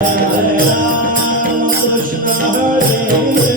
Hare Rama Krishna Hare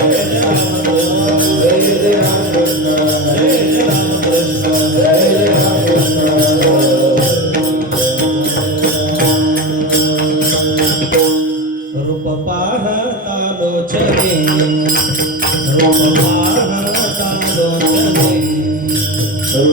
Amen.